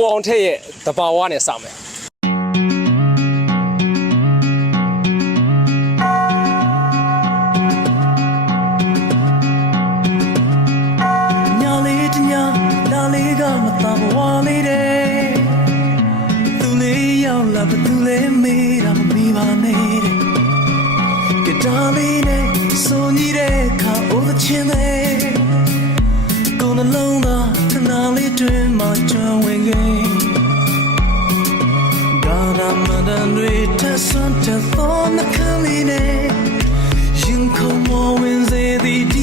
ကိုအောင်ထက်ရဲ့တဘာဝနဲ့စမယ်ညာလေးတညာလာလေးကမသာဘဝလေးတဲ့သူလေးရောက်လာဘသူလေးမေးတာမမေးပါနဲ့တဲ့ကတားလေးနဲ့ဆိုညီတဲ့ခါအိုးသချင်းလေးကိုယ်နှလုံးသားခဏလေးတွင်မှကျွမ်းဝင်ခဲ့ကာရမဒန်တွေထဆွန်တဲ့သောနှခမ်းလေးနဲ့ရင်ခုန်မဝင်စေသည်